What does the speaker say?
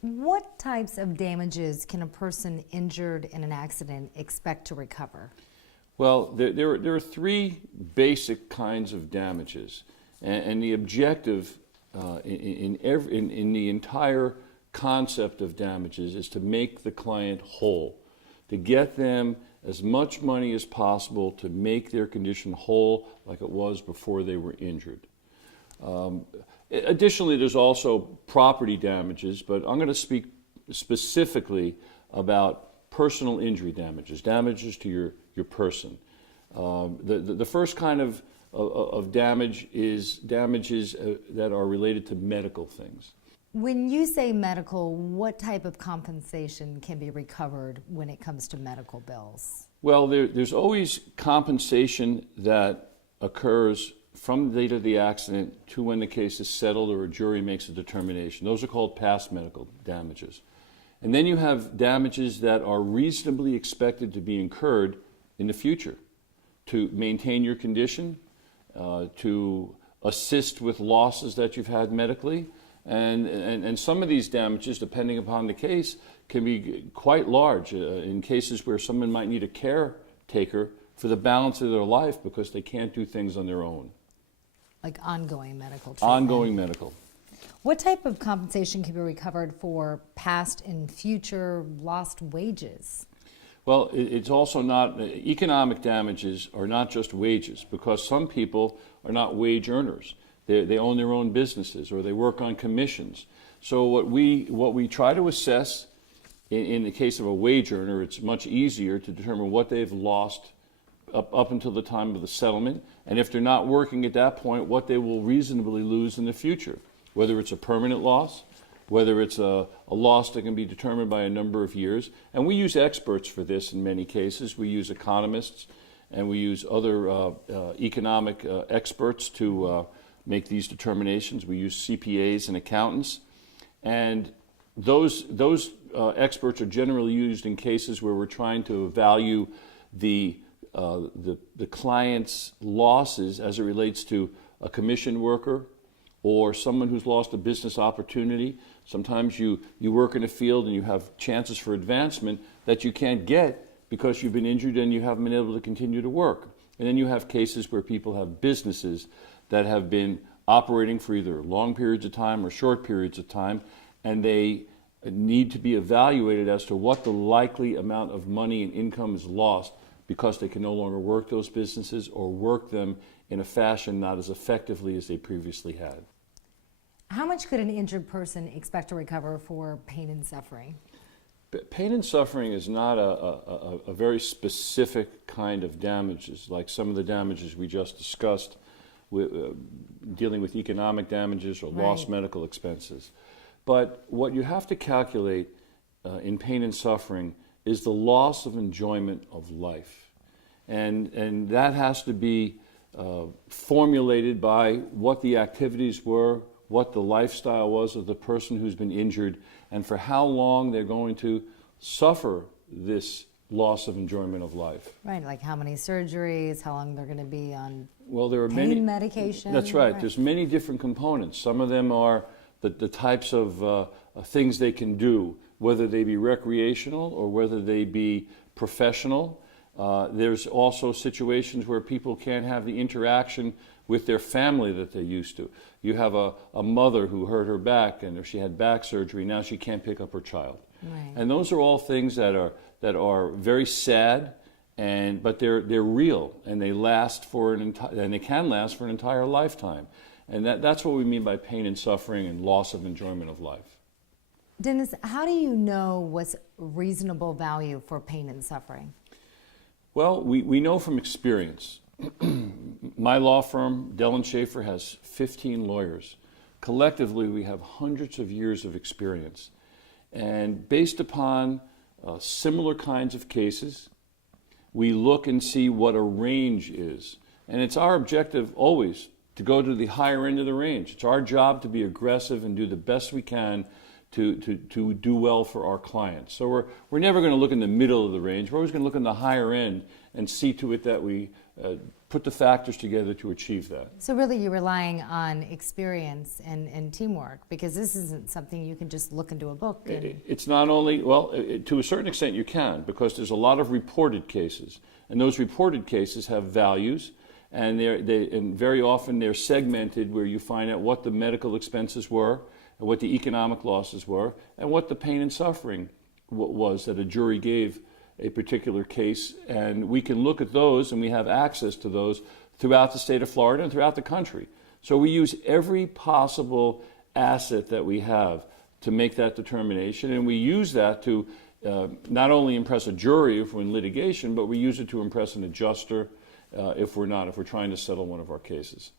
What types of damages can a person injured in an accident expect to recover? Well, there are three basic kinds of damages, and the objective in the entire concept of damages is to make the client whole, to get them as much money as possible to make their condition whole like it was before they were injured. Additionally, there's also property damages, but I'm going to speak specifically about personal injury damages, damages to your person. The first kind of damage is damages that are related to medical things. When you say medical, what type of compensation can be recovered when it comes to medical bills? Well, there's always compensation that occurs from the date of the accident to when the case is settled or a jury makes a determination. Those are called past medical damages. And then you have damages that are reasonably expected to be incurred in the future to maintain your condition, to assist with losses that you've had medically. And some of these damages, depending upon the case, can be quite large in cases where someone might need a caretaker for the balance of their life because they can't do things on their own. Like ongoing medical treatment? Ongoing medical. What type of compensation can be recovered for past and future lost wages? Well, it's also not, economic damages are not just wages, because some people are not wage earners. They own their own businesses or they work on commissions. So what we try to assess in the case of a wage earner, it's much easier to determine what they've lost up until the time of the settlement, and if they're not working at that point, what they will reasonably lose in the future, whether it's a permanent loss, whether it's a loss that can be determined by a number of years. And we use experts for this in many cases. We use economists and we use other economic experts to make these determinations. We use CPAs and accountants. And those experts are generally used in cases where we're trying to value the client's losses as it relates to a commission worker or someone who's lost a business opportunity. Sometimes you work in a field and you have chances for advancement that you can't get because you've been injured and you haven't been able to continue to work. And then you have cases where people have businesses that have been operating for either long periods of time or short periods of time, and they need to be evaluated as to what the likely amount of money and income is lost because they can no longer work those businesses or work them in a fashion not as effectively as they previously had. How much could an injured person expect to recover for pain and suffering? Pain and suffering is not a very specific kind of damages, like some of the damages we just discussed, dealing with economic damages or lost medical expenses. But what you have to calculate in pain and suffering is the loss of enjoyment of life. And that has to be formulated by what the activities were, what the lifestyle was of the person who's been injured, and for how long they're going to suffer this loss of enjoyment of life. Right, like how many surgeries, how long they're going to be on there are pain medication. That's right. There's many different components. Some of them are the types of things they can do, whether they be recreational or whether they be professional. There's also situations where people can't have the interaction with their family that they used to. You have a mother who hurt her back, and if she had back surgery, now she can't pick up her child. Right. And those are all things that are very sad, but they're real, and they last and they can last for an entire lifetime. And that's what we mean by pain and suffering and loss of enjoyment of life. Dennis, how do you know what's reasonable value for pain and suffering? Well, we know from experience. My law firm, Dell Schaefer, has 15 lawyers. Collectively, we have hundreds of years of experience. And based upon similar kinds of cases, we look and see what a range is. And it's our objective always to go to the higher end of the range. It's our job to be aggressive and do the best we can to do well for our clients. So we're never going to look in the middle of the range. We're always going to look in the higher end and see to it that we put the factors together to achieve that. So really you're relying on experience and teamwork, because this isn't something you can just look into a book and... It's not only, well, to a certain extent you can, because there's a lot of reported cases, and those reported cases have values, and and very often they're segmented where you find out what the medical expenses were, and what the economic losses were, and what the pain and suffering was that a jury gave a particular case, and we can look at those, and we have access to those throughout the state of Florida and throughout the country. So we use every possible asset that we have to make that determination, and we use that to not only impress a jury if we're in litigation, but we use it to impress an adjuster if we're trying to settle one of our cases.